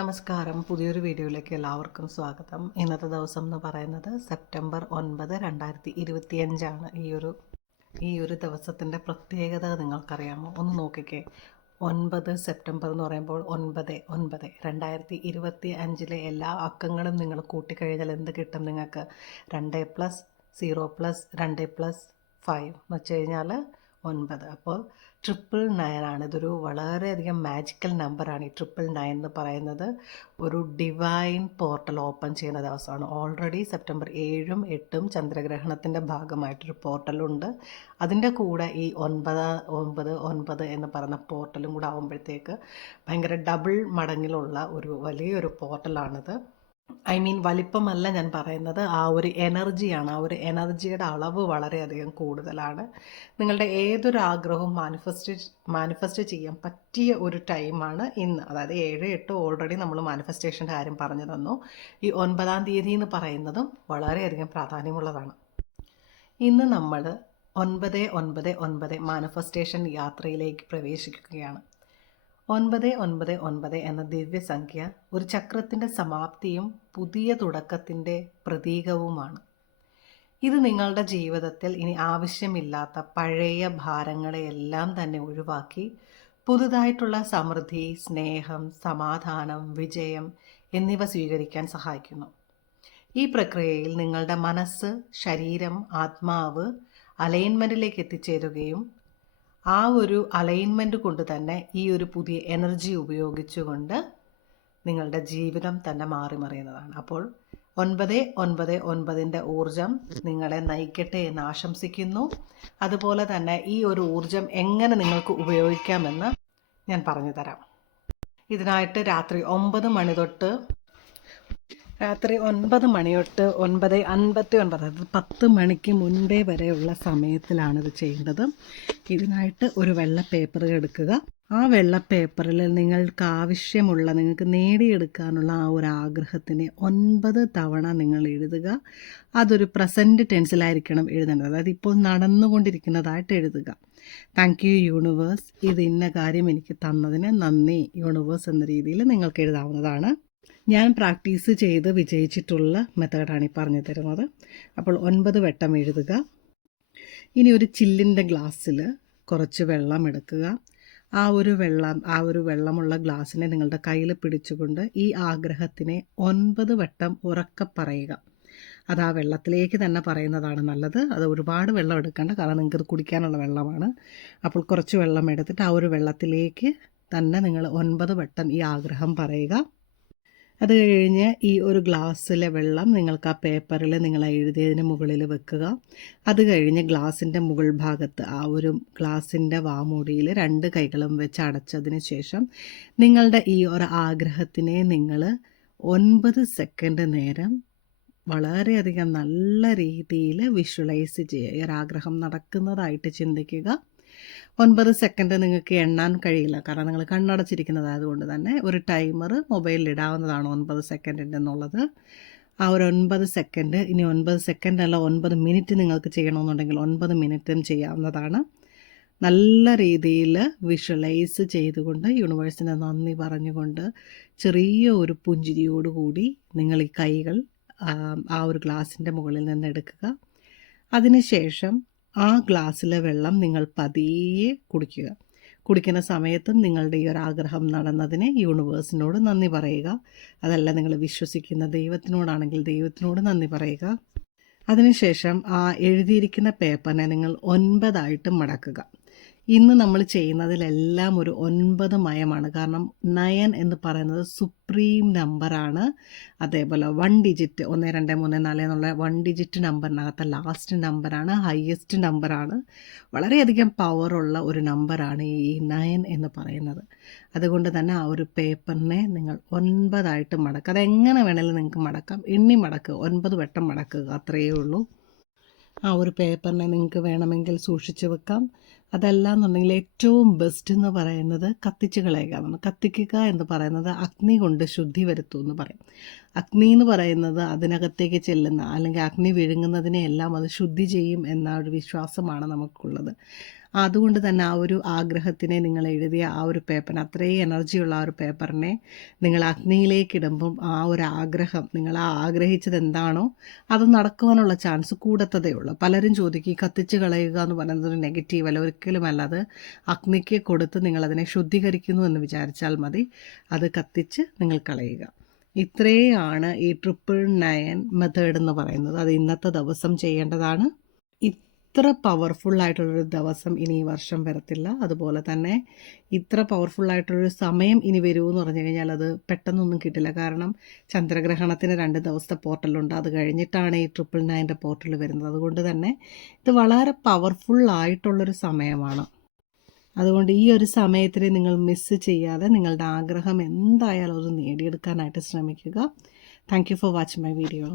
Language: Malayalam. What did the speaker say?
നമസ്കാരം. പുതിയൊരു വീഡിയോയിലേക്ക് എല്ലാവർക്കും സ്വാഗതം. ഇന്നത്തെ ദിവസം എന്ന് പറയുന്നത് സെപ്റ്റംബർ 9, 2025 ഈ ഒരു ദിവസത്തിൻ്റെ പ്രത്യേകത നിങ്ങൾക്കറിയാമോ? ഒന്ന് നോക്കിക്കേ. 9 സെപ്റ്റംബർ എന്ന് പറയുമ്പോൾ 9 2025 എല്ലാ അക്കങ്ങളും നിങ്ങൾ കൂട്ടിക്കഴിഞ്ഞാൽ എന്ത് കിട്ടും നിങ്ങൾക്ക്? 2+0+2+5 എന്ന് വെച്ച് കഴിഞ്ഞാൽ 9. അപ്പോൾ 999 ആണ്. ഇതൊരു വളരെയധികം മാജിക്കൽ നമ്പറാണ്. ഈ 999 എന്ന് പറയുന്നത് ഒരു ഡിവൈൻ പോർട്ടൽ ഓപ്പൺ ചെയ്യുന്ന ദിവസമാണ്. ഓൾറെഡി സെപ്റ്റംബർ 7ഉം 8ഉം ചന്ദ്രഗ്രഹണത്തിൻ്റെ ഭാഗമായിട്ടൊരു പോർട്ടലുണ്ട്. അതിൻ്റെ കൂടെ ഈ 9 എന്ന് പറയുന്ന പോർട്ടലും കൂടെ ആകുമ്പോഴത്തേക്ക് ഭയങ്കര ഡബിൾ മടങ്ങിലുള്ള ഒരു വലിയൊരു പോർട്ടലാണിത്. വലിപ്പമല്ല ഞാൻ പറയുന്നത്, ആ ഒരു എനർജിയാണ്. ആ ഒരു എനർജിയുടെ അളവ് വളരെയധികം കൂടുതലാണ്. നിങ്ങളുടെ ഏതൊരു ആഗ്രഹവും മാനിഫെസ്റ്റ് ചെയ്യാൻ പറ്റിയ ഒരു ടൈമാണ് ഇന്ന്. അതായത് 7, 8 ഓൾറെഡി നമ്മൾ മാനിഫെസ്റ്റേഷൻ്റെ കാര്യം പറഞ്ഞു തന്നു. ഈ 9-ാം തീയതി എന്ന് പറയുന്നതും വളരെയധികം പ്രാധാന്യമുള്ളതാണ്. ഇന്ന് നമ്മൾ 999 മാനിഫെസ്റ്റേഷൻ യാത്രയിലേക്ക് പ്രവേശിക്കുകയാണ്. 999 എന്ന ദിവ്യസംഖ്യ ഒരു ചക്രത്തിൻ്റെ സമാപ്തിയും പുതിയ തുടക്കത്തിൻ്റെ പ്രതീകവുമാണ്. ഇത് നിങ്ങളുടെ ജീവിതത്തിൽ ഇനി ആവശ്യമില്ലാത്ത പഴയ ഭാരങ്ങളെയെല്ലാം തന്നെ ഒഴിവാക്കി പുതുതായിട്ടുള്ള സമൃദ്ധി, സ്നേഹം, സമാധാനം, വിജയം എന്നിവ സ്വീകരിക്കാൻ സഹായിക്കുന്നു. ഈ പ്രക്രിയയിൽ നിങ്ങളുടെ മനസ്സ്, ശരീരം, ആത്മാവ് അലൈൻമെൻറ്റിലേക്ക് എത്തിച്ചേരുകയും ആ ഒരു അലൈൻമെൻറ്റ് കൊണ്ട് തന്നെ ഈ ഒരു പുതിയ എനർജി ഉപയോഗിച്ചുകൊണ്ട് നിങ്ങളുടെ ജീവിതം തന്നെ മാറിമറിയുന്നതാണ്. അപ്പോൾ 999 ഊർജം നിങ്ങളെ നയിക്കട്ടെ എന്ന് ആശംസിക്കുന്നു. അതുപോലെ തന്നെ ഈ ഒരു ഊർജം എങ്ങനെ നിങ്ങൾക്ക് ഉപയോഗിക്കാമെന്ന് ഞാൻ പറഞ്ഞു തരാം. ഇതിനായിട്ട് രാത്രി 9 മണി തൊട്ട് 9:59, അതായത് 10 മണിക്ക് മുൻപേ വരെയുള്ള സമയത്തിലാണിത് ചെയ്യേണ്ടത്. ഇതിനായിട്ട് ഒരു വെള്ള പേപ്പർ എടുക്കുക. ആ വെള്ള പേപ്പറിൽ നിങ്ങൾക്ക് നേടിയെടുക്കാനുള്ള ആ ഒരു ആഗ്രഹത്തിനെ 9 തവണ നിങ്ങൾ എഴുതുക. അതൊരു പ്രസൻറ്റ് ടെൻസിലായിരിക്കണം എഴുതേണ്ടത്. അതായത് ഇപ്പോൾ നടന്നുകൊണ്ടിരിക്കുന്നതായിട്ട് എഴുതുക. താങ്ക് യു യൂണിവേഴ്സ്, ഇത് ഇന്ന കാര്യം എനിക്ക് തന്നതിന് നന്ദി യൂണിവേഴ്സ് എന്ന രീതിയിൽ നിങ്ങൾക്ക് എഴുതാവുന്നതാണ്. ഞാൻ പ്രാക്ടീസ് ചെയ്ത് വിജയിച്ചിട്ടുള്ള മെത്തേഡാണ് ഈ പറഞ്ഞു തരുന്നത്. അപ്പോൾ 9 വട്ടം എഴുതുക. ഇനി ഒരു ചില്ലിൻ്റെ ഗ്ലാസ്സിൽ കുറച്ച് വെള്ളം എടുക്കുക. ആ ഒരു വെള്ളമുള്ള ഗ്ലാസ്സിനെ നിങ്ങളുടെ കയ്യിൽ പിടിച്ചുകൊണ്ട് ഈ ആഗ്രഹത്തിനെ 9 വട്ടം ഉറക്കെ പറയുക. അത് ആ വെള്ളത്തിലേക്ക് തന്നെ പറയുന്നതാണ് നല്ലത്. അത് ഒരുപാട് വെള്ളം എടുക്കേണ്ട, കാരണം നിങ്ങൾക്കത് കുടിക്കാനുള്ള വെള്ളമാണ്. അപ്പോൾ കുറച്ച് വെള്ളം എടുത്തിട്ട് ആ ഒരു വെള്ളത്തിലേക്ക് തന്നെ നിങ്ങൾ 9 വട്ടം ഈ ആഗ്രഹം പറയുക. അത് കഴിഞ്ഞ് ഈ ഒരു ഗ്ലാസ്സിലെ വെള്ളം നിങ്ങൾക്ക് ആ പേപ്പറിൽ നിങ്ങൾ എഴുതിയതിന് മുകളിൽ വെക്കുക. അത് കഴിഞ്ഞ് ഗ്ലാസിൻ്റെ മുകൾ ഭാഗത്ത് ആ ഒരു ഗ്ലാസിൻ്റെ വാമൂടിയിൽ 2 കൈകളും വെച്ച് അടച്ചതിന് ശേഷം നിങ്ങളുടെ ഈ ഒരു ആഗ്രഹത്തിനെ നിങ്ങൾ 9 സെക്കൻഡ് നേരം വളരെയധികം നല്ല രീതിയിൽ വിഷ്വലൈസ് ചെയ്യുക. ഈ ഒരു ആഗ്രഹം നടക്കുന്നതായിട്ട് ചിന്തിക്കുക. 9 സെക്കൻഡ് നിങ്ങൾക്ക് എണ്ണാൻ കഴിയില്ല, കാരണം നിങ്ങൾ കണ്ണടച്ചിരിക്കുന്നതായതുകൊണ്ട് തന്നെ ഒരു ടൈമർ മൊബൈലിൽ ഇടാവുന്നതാണ് 9 സെക്കൻഡിൻ്റെ എന്നുള്ളത്. ആ ഒരു 9 സെക്കൻഡ്, ഇനി 9 സെക്കൻഡ് അല്ല 9 മിനിറ്റ് നിങ്ങൾക്ക് ചെയ്യണമെന്നുണ്ടെങ്കിൽ 9 മിനിറ്റും ചെയ്യാവുന്നതാണ്. നല്ല രീതിയിൽ വിഷ്വലൈസ് ചെയ്തുകൊണ്ട് യൂണിവേഴ്സിന് നന്ദി പറഞ്ഞുകൊണ്ട് ചെറിയ ഒരു പുഞ്ചിരിയോടുകൂടി നിങ്ങൾ ഈ കൈകൾ ആ ഒരു ഗ്ലാസിൻ്റെ മുകളിൽ നിന്ന് എടുക്കുക. അതിനുശേഷം ആ ഗ്ലാസ്സിലെ വെള്ളം നിങ്ങൾ പതിയെ കുടിക്കുക. കുടിക്കുന്ന സമയത്തും നിങ്ങളുടെ ഈ ഒരു ആഗ്രഹം നടന്നതിന് യൂണിവേഴ്സിനോട് നന്ദി പറയുക. അതല്ല നിങ്ങൾ വിശ്വസിക്കുന്ന ദൈവത്തിനോടാണെങ്കിൽ ദൈവത്തിനോട് നന്ദി പറയുക. അതിനുശേഷം ആ എഴുതിയിരിക്കുന്ന പേപ്പറിനെ നിങ്ങൾ 9 മടക്കുക. ഇന്ന് നമ്മൾ ചെയ്യുന്നതിലെല്ലാം ഒരു 9 മയമാണ്. കാരണം 9 എന്ന് പറയുന്നത് സുപ്രീം നമ്പറാണ്. അതേപോലെ 1 ഡിജിറ്റ് 1, 2, 3, 4 എന്നുള്ള 1 ഡിജിറ്റ് നമ്പറിനകത്ത് ലാസ്റ്റ് നമ്പറാണ്, ഹയസ്റ്റ് നമ്പറാണ്. വളരെയധികം പവറുള്ള ഒരു നമ്പറാണ് ഈ 9 എന്ന് പറയുന്നത്. അതുകൊണ്ട് തന്നെ ആ ഒരു പേപ്പറിനെ നിങ്ങൾ 9 മടക്കുക. അതെങ്ങനെ വേണമെങ്കിലും നിങ്ങൾക്ക് മടക്കാം. എണ്ണി മടക്കുക, 9 വട്ടം മടക്കുക, അത്രയേ ഉള്ളൂ. ആ ഒരു പേപ്പറിനെ നിങ്ങൾക്ക് വേണമെങ്കിൽ സൂക്ഷിച്ച് വെക്കാം. അതല്ല എന്നുണ്ടെങ്കിൽ ഏറ്റവും ബെസ്റ്റ് എന്ന് പറയുന്നത് കത്തിച്ച് കളയുക. കത്തിക്കുക എന്ന് പറയുന്നത് അഗ്നി കൊണ്ട് ശുദ്ധി വരുത്തും എന്ന് പറയും. അഗ്നി എന്ന് പറയുന്നത് അതിനകത്തേക്ക് ചെല്ലുന്ന അല്ലെങ്കിൽ അഗ്നി വിഴുങ്ങുന്നതിനെ എല്ലാം അത് ശുദ്ധി ചെയ്യും എന്ന ഒരു വിശ്വാസമാണ് നമുക്കുള്ളത്. അതുകൊണ്ട് തന്നെ ആ ഒരു ആഗ്രഹത്തിനെ നിങ്ങൾ എഴുതിയ ആ ഒരു പേപ്പറിന്, അത്രയും എനർജിയുള്ള ആ ഒരു പേപ്പറിനെ നിങ്ങൾ അഗ്നിയിലേക്ക് ഇടുമ്പം ആ ഒരു ആഗ്രഹം, നിങ്ങൾ ആ ആഗ്രഹിച്ചത് എന്താണോ അത് നടക്കുവാനുള്ള ചാൻസ് കൂടത്തതേ ഉള്ളൂ. പലരും ചോദിക്കും, ഈ കത്തിച്ച് കളയുക എന്ന് പറയുന്നത് ഒരു നെഗറ്റീവ് അല്ല. ഒരിക്കലുമല്ല. അത് അഗ്നിക്ക് കൊടുത്ത് നിങ്ങളതിനെ ശുദ്ധീകരിക്കുന്നു എന്ന് വിചാരിച്ചാൽ മതി. അത് കത്തിച്ച് നിങ്ങൾ കളയുക. ഇത്രയാണ് ഈ 999 മെത്തേഡ് എന്ന് പറയുന്നത്. അത് ഇന്നത്തെ ദിവസം ചെയ്യേണ്ടതാണ്. ഇത്ര പവർഫുള്ളായിട്ടുള്ളൊരു ദിവസം ഇനി ഈ വർഷം വരത്തില്ല. അതുപോലെ തന്നെ ഇത്ര പവർഫുള്ളായിട്ടുള്ളൊരു സമയം ഇനി വരുമെന്ന് പറഞ്ഞു കഴിഞ്ഞാൽ അത് പെട്ടെന്നൊന്നും കിട്ടില്ല. കാരണം ചന്ദ്രഗ്രഹണത്തിന് 2 ദിവസത്തെ പോർട്ടലുണ്ട്. അത് കഴിഞ്ഞിട്ടാണ് ഈ 999 പോർട്ടൽ വരുന്നത്. അതുകൊണ്ട് തന്നെ ഇത് വളരെ പവർഫുള്ളായിട്ടുള്ളൊരു സമയമാണ്. അതുകൊണ്ട് ഈ ഒരു സമയത്തിന് നിങ്ങൾ മിസ് ചെയ്യാതെ നിങ്ങളുടെ ആഗ്രഹം എന്തായാലും അത് നേടിയെടുക്കാനായിട്ട് ശ്രമിക്കുക. Thank you for watching my video.